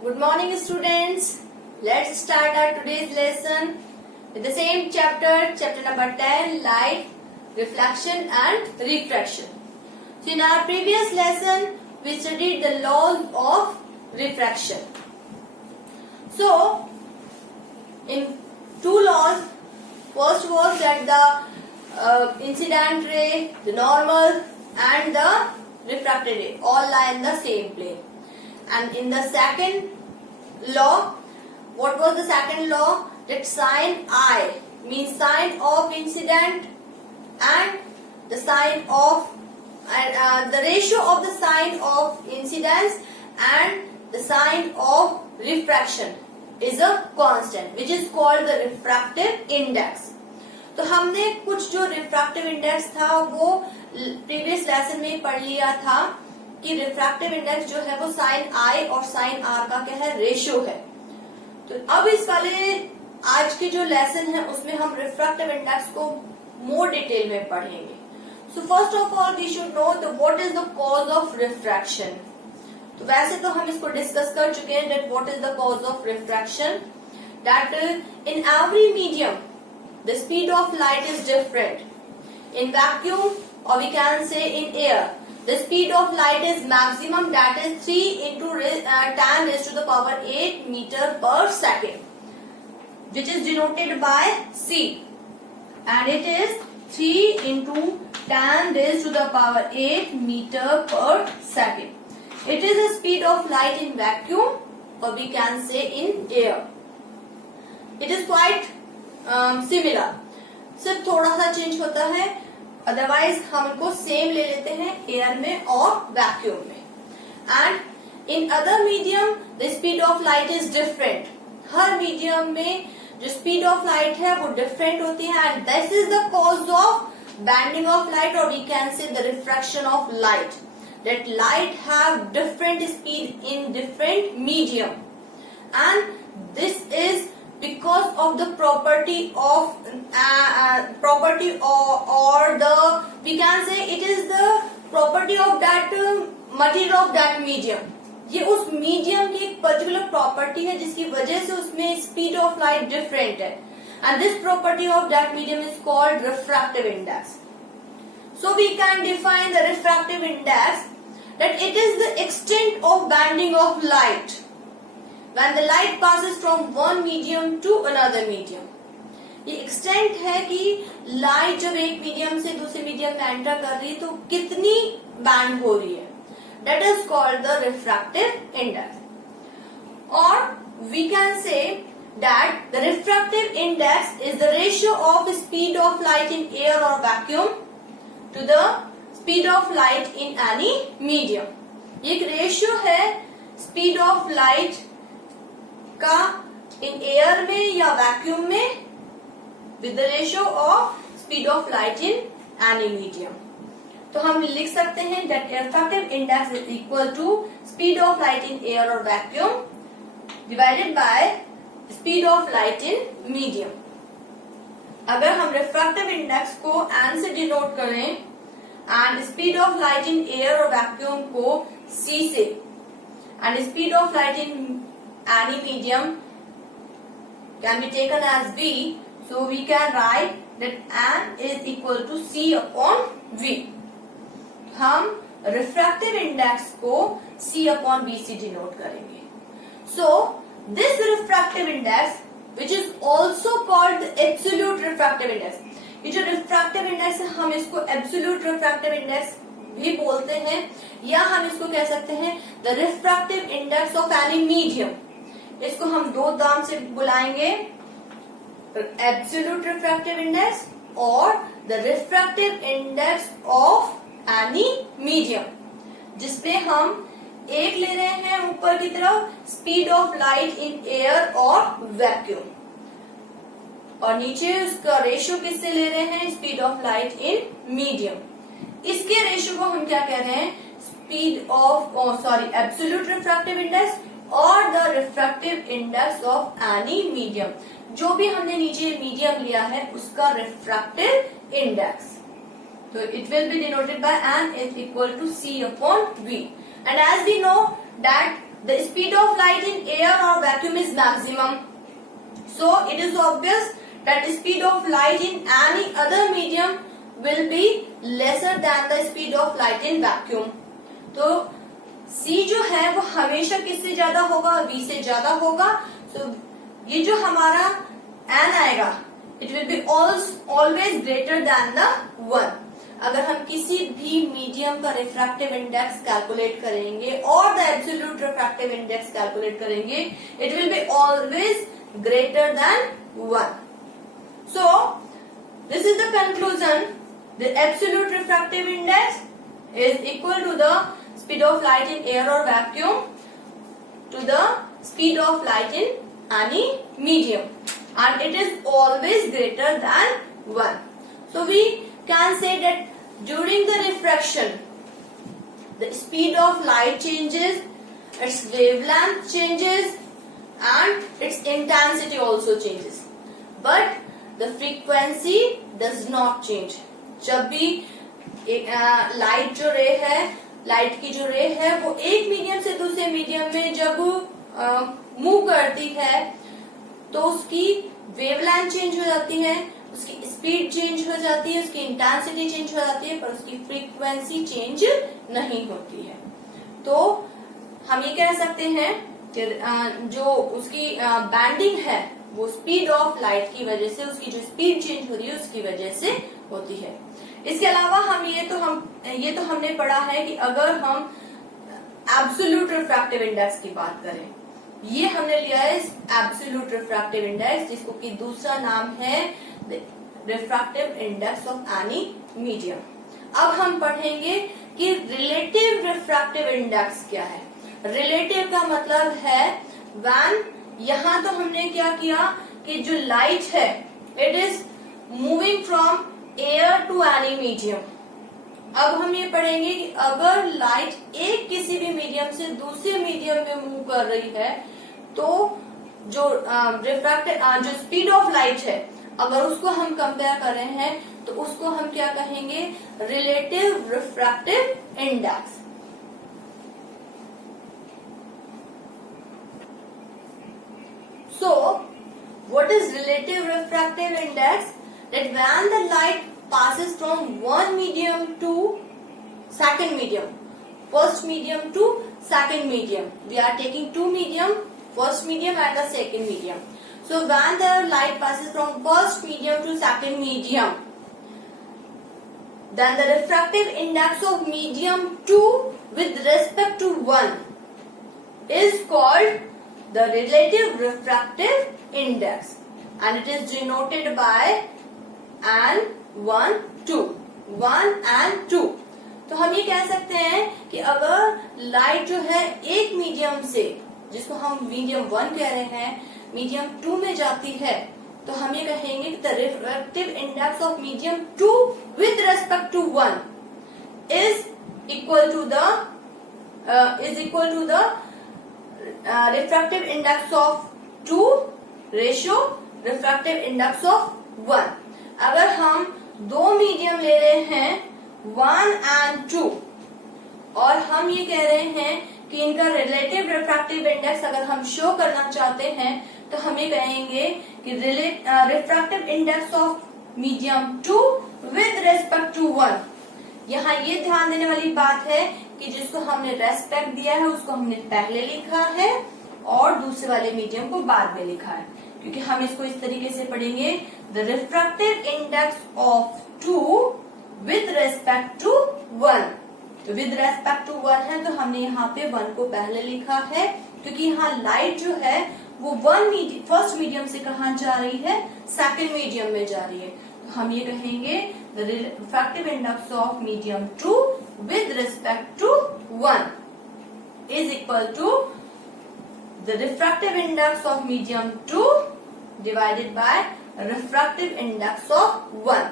Good morning, students. Let's start our today's lesson with the same chapter, chapter number 10, light, reflection and refraction. So in our previous lesson, we studied the laws of refraction. So, in two laws, first was that the incident ray, the normal and the refracted ray all lie in the same plane. And in the second law, what was the second law? That sine I means sine of incident and the sine of the ratio of the sine of incidence and the sine of refraction is a constant which is called the refractive index. तो हमने कुछ जो refractive index था वो previous lesson में पढ़ लिया था कि रिफ्रैक्टिव इंडेक्स जो है वो साइन आई और साइन आर का क्या है, रेशियो है. तो अब इस वाले आज के जो लेसन है उसमें हम रिफ्रैक्टिव इंडेक्स को मोर डिटेल में पढ़ेंगे. So first of all we should know the what is the cause of refraction. तो वैसे तो हम इसको डिस्कस कर चुके हैं that what is the cause of refraction. That in every medium the speed of light is different. In vacuum or we can say in air, the speed of light is maximum, that is 3 into 10 raised to the power 8 meter per second, which is denoted by C, and it is 3 into 10 raised to the power 8 meter per second. It is the speed of light in vacuum or we can say in air. It is quite similar, सिर्फ थोड़ा सा change होता है, otherwise हम इनको same ले लेते हैं एयर में और वैक्यूम में. And in other medium the speed of light is different. Her medium में जो स्पीड ऑफ लाइट है वो डिफरेंट होती है and this is the cause of bending of light और we can say the refraction of light. That light have different speed in different medium and this is because of the property of or the we can say it is the property of that material of that medium. ये उस medium की एक particular property है जिसकी वजह से उसमें speed of light different है and this property of that medium is called refractive index. So we can define the refractive index that it is the extent of bending of light when the light passes from one medium to another medium. ये extent है कि light जब एक medium से दूसरे medium में enter कर रही है तो कितनी बैंड हो रही है. That is called the refractive index. Or we can say that the refractive index is the ratio of speed of light in air or vacuum to the speed of light in any medium. ये एक ratio है speed of light का in air में या vacuum में with the ratio of speed of light in any medium. तो हम लिख सकते हैं that refractive index is equal to speed of light in air और vacuum divided by speed of light in medium. अगर हम रिफ्रैक्टिव इंडेक्स को N से डिनोट करें and speed of light in air और वैक्यूम को सी से and speed of light in any medium can be taken as V, so we can write that N is equal to C upon V. हम refractive index को C upon V से denote करेंगे. So this refractive index, which is also called the absolute refractive index. ये जो refractive index है हम इसको absolute refractive index भी बोलते हैं या हम इसको कह सकते हैं the refractive index of any medium. इसको हम दो नाम से बुलाएंगे, एब्सोल्यूट रिफ्रैक्टिव इंडेक्स और the refractive index of any medium, जिसमें हम एक ले रहे हैं ऊपर की तरफ speed of light in air और वैक्यूम और नीचे उसका रेशियो किससे ले रहे हैं, speed of light in medium. इसके रेशियो को हम क्या कह रहे हैं, speed of absolute refractive index और the refractive index of any medium. जो भी हमने नीचे मीडियम लिया है उसका रिफ्रैक्टिव इंडेक्स. तो it will be denoted by n is equal to C upon V. And as we know that the speed of light in air or vacuum is maximum. So it is obvious that speed of light in any other medium will be lesser than the speed of light in vacuum. तो c जो है वो हमेशा किससे ज्यादा होगा, v से ज्यादा होगा. So ये जो हमारा n आएगा, it will be always greater than the 1. अगर हम किसी भी मीडियम का रिफ्रैक्टिव इंडेक्स कैलकुलेट करेंगे और the absolute refractive index calculate करेंगे, it will be always greater than 1. So this is the conclusion. The absolute refractive index is equal to the speed of light in air और vacuum to the speed of light in any medium, and it is always greater than 1. So we can say that during the refraction, the speed of light changes, its wavelength changes, and its intensity also changes. But the frequency does not change. जब भी light जो रे है, light की जो रे है वो एक मीडियम से दूसरे मीडियम में जब मूव करती है तो उसकी वेवलेंथ चेंज हो जाती है, उसकी स्पीड चेंज हो जाती है, उसकी इंटेंसिटी चेंज हो जाती है, पर उसकी फ्रीक्वेंसी चेंज नहीं होती है. तो हम ये कह सकते हैं कि जो उसकी बैंडिंग है वो स्पीड ऑफ लाइट की वजह से, उसकी जो स्पीड चेंज हो रही है उसकी वजह से होती है. इसके अलावा हम ये तो हमने पढ़ा है कि अगर हम एब्सोल्यूट रिफ्रैक्टिव इंडेक्स की बात करें, ये हमने लिया है एब्सोल्यूट रिफ्रैक्टिव इंडेक्स, जिसको कि दूसरा नाम है refractive index of any medium. अब हम पढ़ेंगे कि रिलेटिव रिफ्रैक्टिव इंडेक्स क्या है. रिलेटिव का मतलब है व्हेन, यहां तो हमने क्या किया कि जो लाइट है it is moving from air to any medium. अब हम ये पढ़ेंगे कि अगर लाइट एक किसी भी मीडियम से दूसरे मीडियम में मूव कर रही है तो जो जो स्पीड ऑफ लाइट है अगर उसको हम कंपेयर कर रहे हैं तो उसको हम क्या कहेंगे, relative refractive index. So what is relative refractive index? That when the light passes from one medium to second medium, first medium to second medium. We are taking two medium, first medium and the second medium. So when the light passes from first medium to second medium, then the refractive index of medium 2 with respect to 1 is called the relative refractive index, and it is denoted by an 1, 2, 1 and 2. तो हम ये कह सकते हैं कि अगर light जो है एक मीडियम से, जिसको हम मीडियम 1 कह रहे हैं, मीडियम 2 में जाती है तो हम ये कहेंगे कि the refractive index of medium 2 with respect to 1 is equal to the refractive index of 2 ratio refractive index of 1. अगर हम दो मीडियम ले रहे हैं 1 एंड 2 और हम ये कह रहे हैं कि इनका रिलेटिव रिफ्रैक्टिव इंडेक्स अगर हम शो करना चाहते हैं तो हम ये कहेंगे कि refractive index of medium 2 with respect to 1. यहाँ ये ध्यान देने वाली बात है कि जिसको हमने रेस्पेक्ट दिया है उसको हमने पहले लिखा है और दूसरे वाले मीडियम को बाद में लिखा है, क्योंकि हम इसको इस तरीके से पढ़ेंगे, the refractive index of 2 with respect to 1. तो विद रेस्पेक्ट टू 1 है तो हमने यहाँ पे 1 को पहले लिखा है, क्योंकि यहाँ लाइट जो है वो फर्स्ट मीडियम से कहाँ जा रही है, सेकेंड मीडियम में जा रही है. तो हम ये कहेंगे the refractive index of medium 2 with respect to 1 is equal to the refractive index of medium 2 divided by refractive index of 1.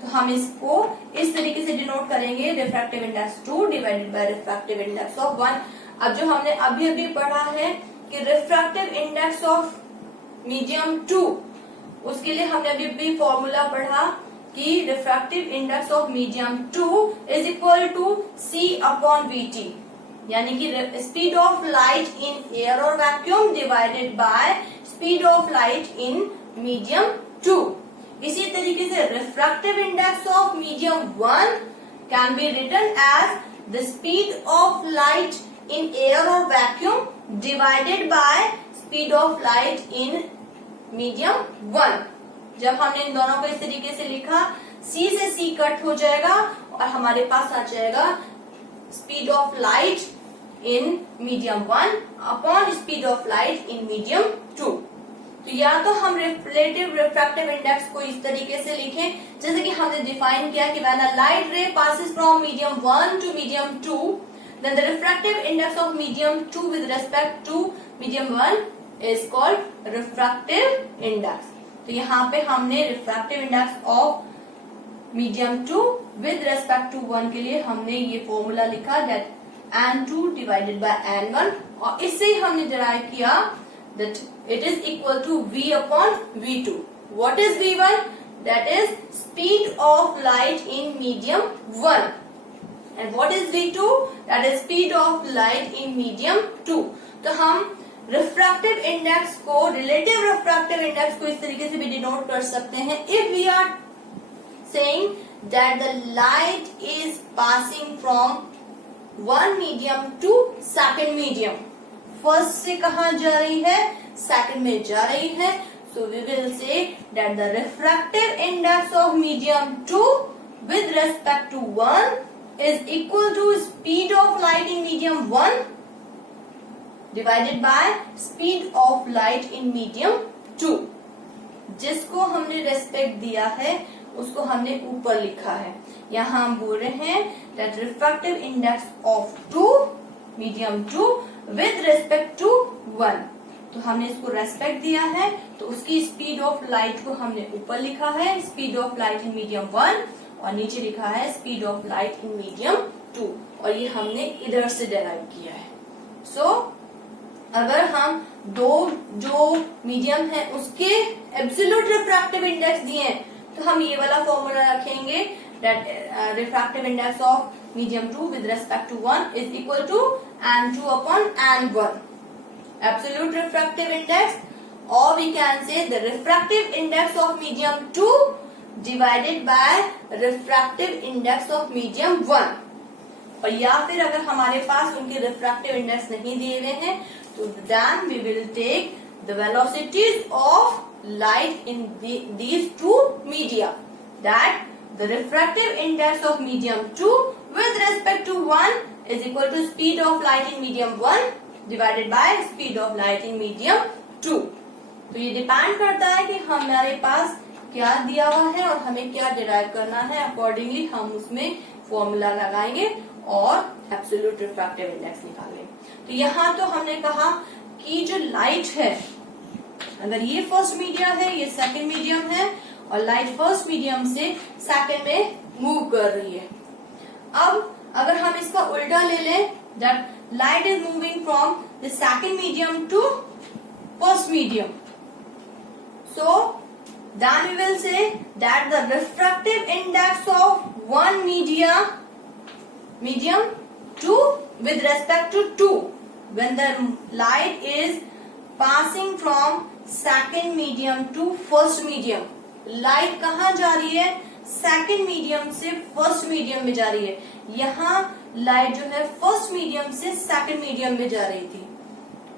तो हम इसको इस तरीके से डिनोट करेंगे, refractive index 2 divided by refractive index of 1. अब जो हमने अभी पढ़ा है कि refractive index of medium 2, उसके लिए हमने अभी फॉर्मूला पढ़ा कि refractive index of medium 2 is equal to C upon VT. यानी कि speed of light in air और vacuum divided by speed of light in medium 2। इसी तरीके से refractive index of medium 1 can be written as the speed of light in air और vacuum divided by speed of light in medium 1। जब हमने इन दोनों को इस तरीके से लिखा, C से C कट हो जाएगा और हमारे पास आ जाएगा speed of light in medium 1 upon speed of light in medium 2। तो या तो हम रिलेटिव रिफ्रैक्टिव इंडेक्स को इस तरीके से लिखें जैसे कि हमने डिफाइन किया कि when a light ray passes from medium 1 to medium 2 then the refractive index of medium 2 with respect to medium 1 is called refractive index. तो यहाँ पे हमने refractive index of medium 2 with respect to 1 के लिए हमने ये फॉर्मूला लिखा that n2 divided by n1 और इससे ही हमने डिराइव किया that it is equal to V upon V2. What is V1? That is speed of light in medium 1. And what is V2? That is speed of light in medium 2. तो हम refractive index को, relative refractive index को इस तरीके से भी denote कर सकते हैं। If we are saying that the light is passing from one medium to second medium, first से कहा जा रही है, सेकंड में जा रही है, so we will say that the refractive index of medium 2 with respect to 1 is equal to speed of light in medium 1 divided by speed of light in medium 2। जिसको हमने रेस्पेक्ट दिया है उसको हमने ऊपर लिखा है। यहाँ हम बोल रहे हैं that refractive index of 2 medium 2 with respect to 1। तो हमने इसको रेस्पेक्ट दिया है तो उसकी स्पीड ऑफ लाइट को हमने ऊपर लिखा है speed of light in medium 1 और नीचे लिखा है speed of light in medium 2 और ये हमने इधर से डेराइव किया है। सो अगर हम दो जो मीडियम है उसके एब्सोल्यूट रिफ्रैक्टिव इंडेक्स दिए तो हम ये वाला फॉर्मूला रखेंगे that refractive index of medium 2 with respect to 1 is equal to n2 upon n1, absolute refractive index, or we can say the refractive index of medium 2 divided by refractive index of medium 1। और या फिर अगर हमारे पास उनके refractive index नहीं दिए हुए हैं तो then we will take the velocities of light in these two media, that the refractive index of medium 2 with respect to 1 is equal to speed of light in medium 1 divided by speed of light in medium 2। तो ये depend करता है कि हमारे पास क्या दिया हुआ है और हमें क्या डिराइव करना है, अकॉर्डिंगली हम उसमें फॉर्मूला लगाएंगे और एब्सोल्यूट रिफ्रैक्टिव इंडेक्स निकालेंगे। तो यहाँ तो हमने कहा कि जो लाइट है, अगर ये फर्स्ट मीडियम है, ये सेकंड मीडियम है और लाइट फर्स्ट मीडियम से सेकंड में मूव कर रही है। अब अगर हम इसका उल्टा ले लें, that light is moving from the second medium to first medium, so then we will say that the refractive index of one medium 2 with respect to 2 when the light is passing from second medium to first medium, light कहाँ जा रही है, second medium से first medium में जा रही है। यहाँ लाइट जो है फर्स्ट मीडियम से सेकंड मीडियम में जा रही थी,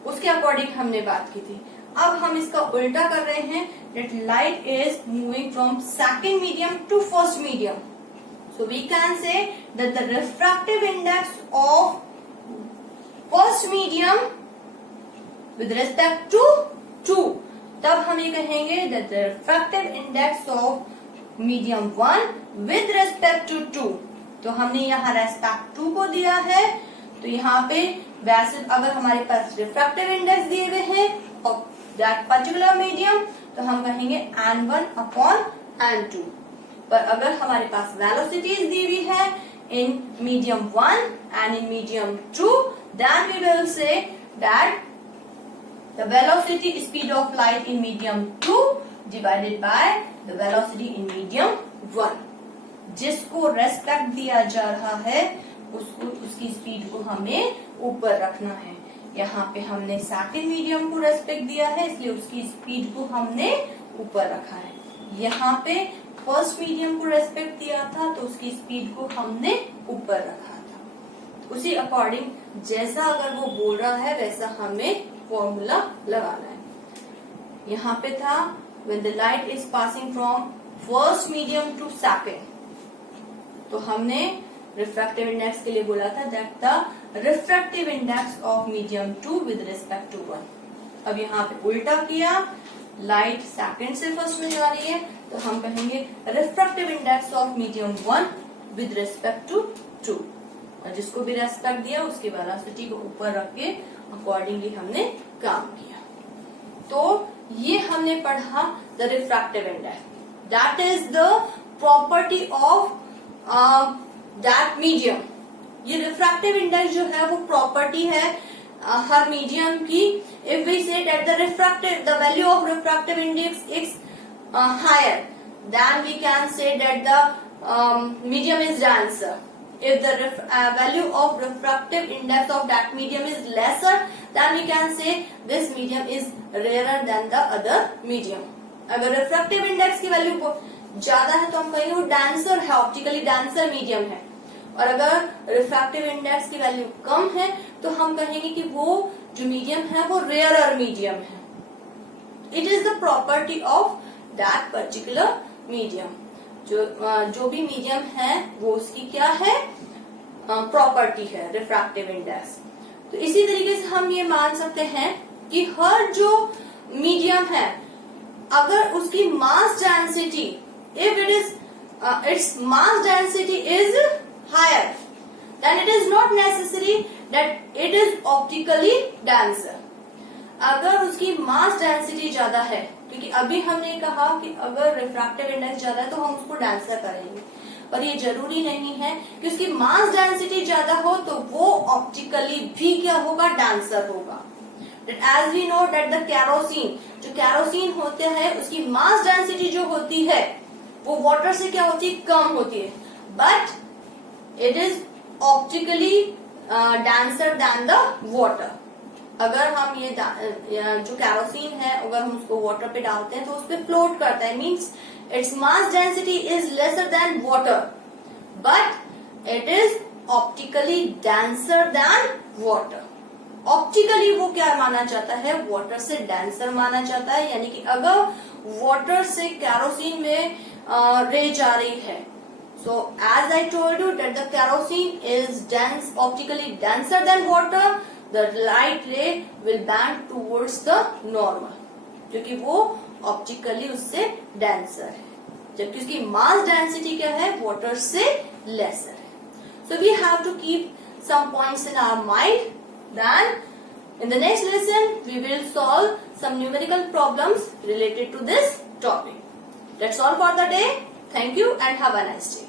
उसके अकॉर्डिंग हमने बात की थी। अब हम इसका उल्टा कर रहे हैं, that light is moving from second medium to first medium, so we can say that the refractive index of first medium with respect to 2, तब हम ये कहेंगे that the refractive index of medium 1 with respect to 2, तो हमने यहाँ respect 2 को दिया है, तो यहाँ पे वैसे अगर हमारे पास रिफ्रैक्टिव इंडेक्स दिए हुए हैं और दैट पर्टिकुलर मीडियम, तो हम कहेंगे n1 अपॉन n2। पर अगर हमारे पास वेलोसिटीज दी हुई है in medium 1 and in medium 2, then we will say that the velocity speed of light in medium 2 divided by the velocity in medium 1। जिसको रेस्पेक्ट दिया जा रहा है उसको, उसकी स्पीड को हमें ऊपर रखना है। यहाँ पे हमने सेकंड मीडियम को रेस्पेक्ट दिया है, इसलिए उसकी स्पीड को हमने ऊपर रखा है। यहाँ पे फर्स्ट मीडियम को रेस्पेक्ट दिया था, तो उसकी स्पीड को हमने ऊपर रखा था। उसी अकॉर्डिंग जैसा अगर वो बोल रहा है वैसा हमें फॉर्मूला लगाना है। यहाँ पे था when the light is passing from first medium to second, तो हमने रिफ्रैक्टिव इंडेक्स के लिए बोला था that the refractive index of medium 2 with respect to 1। अब यहाँ पे उल्टा किया, लाइट सेकंड से फर्स्ट में जा रही है, तो हम कहेंगे refractive index of medium 1 with respect to 2, और जिसको भी रेस्पेक्ट दिया उसकी वेलोसिटी को ऊपर रख के अकॉर्डिंगली हमने काम किया। तो ये हमने पढ़ा the refractive index, that is the property of that medium. ये रिफ्रैक्टिव इंडेक्स जो है वो प्रॉपर्टी है हर मीडियम की। If we say that the value of refractive index is higher, then we can say that the medium is denser. If the value of refractive index of that medium is lesser, then we can say this medium is rarer than the other medium. अगर refractive index की value ज्यादा है तो हम कहेंगे वो denser है, optically denser medium है, और अगर रिफ्रैक्टिव इंडेक्स की वैल्यू कम है तो हम कहेंगे कि वो जो मीडियम है वो रेयरर मीडियम है। It is the property of that particular medium. जो भी मीडियम है वो उसकी क्या है, प्रॉपर्टी है रिफ्रैक्टिव इंडेक्स। तो इसी तरीके से हम ये मान सकते हैं कि हर जो मीडियम है अगर उसकी mass density, if it is its mass density is higher, then it is not necessary that it is optically denser. अगर उसकी मास डेंसिटी ज्यादा है, क्योंकि अभी हमने कहा कि अगर रिफ्रैक्टिव इंडेक्स ज्यादा है तो हम उसको डेंसर करेंगे, पर ये जरूरी नहीं है कि उसकी मास डेंसिटी ज्यादा हो तो वो ऑप्टिकली भी क्या होगा, डेंसर होगा। As we know that the kerosene, जो कैरोसिन होता है उसकी मास डेंसिटी जो होती है वो वाटर से क्या होती है, कम होती है, but it is optically denser then the water. अगर हम ये जो कैरोसिन है अगर हम उसको वाटर पे डालते हैं तो उस पर फ्लोट करता है, means it's mass density is lesser than water, but it is optically denser then water. Optically वो क्या माना जाता है, वाटर से डेंसर माना जाता है। यानी कि अगर वाटर से कैरोसिन में रे जा रही है, so as I told you that the kerosene is dense, optically denser than water, the light ray will bend towards the normal, क्योंकि वो ऑप्टिकली उससे डेंसर है, जबकि उसकी मास डेंसिटी क्या है, वाटर से लेसर है। So we have to keep some points in our mind. Then in the next lesson we will solve some numerical problems related to this topic. That's all for the day. Thank you and have a nice day.